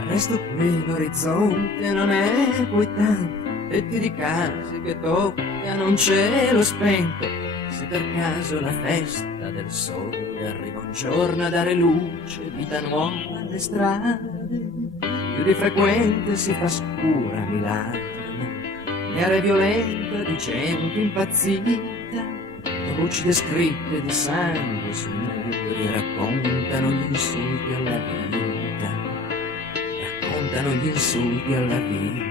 Del resto qui l'orizzonte non è poi tanto, tetti di case che toccano un cielo spento. Se per caso la festa del sole arriva un giorno a dare luce, vita nuova alle strade, più di frequente si fa scura Milano, nera e violenta di gente impazzita, voci descritte di sangue sui muri raccontano gli insulti alla vita, raccontano gli insulti alla vita.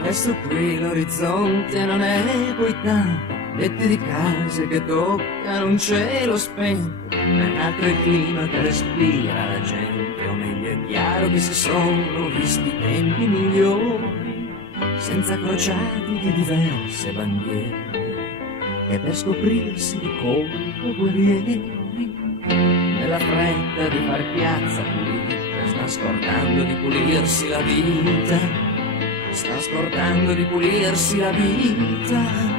Adesso qui l'orizzonte non è poi tanto, letti di case che toccano un cielo spento, ma è un altro il clima che respira la gente, o meglio è chiaro che si sono visti tempi migliori, senza crociati di diverse bandiere, e per scoprirsi di colpo guerrieri, nella fretta di far piazza pulita, sta scordando di pulirsi la vita. Sta scordando di pulirsi la vita.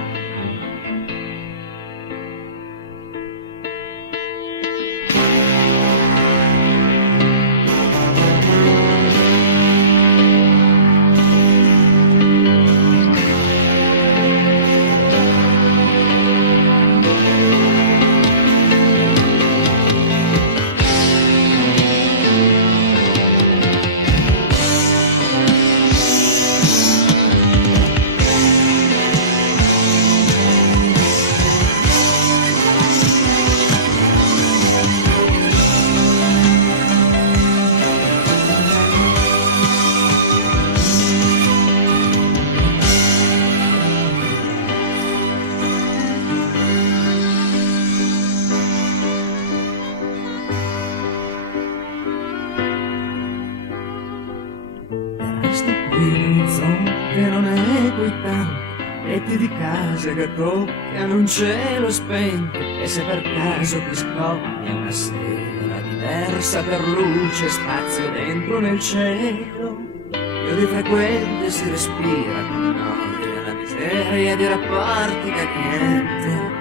L'orizzonte non è poi tanto, letti di case che toccano un cielo spento, e se per caso ti scoppia una sera diversa per luce e spazio dentro nel cielo, più di frequente si respira con noia la miseria di rapporti che niente,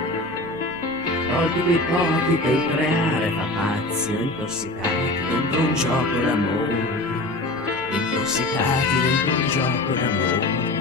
tolti quei pochi che il creare fa pazzi o intossicati dentro un gioco d'amore, intossicati dentro un gioco d'amore.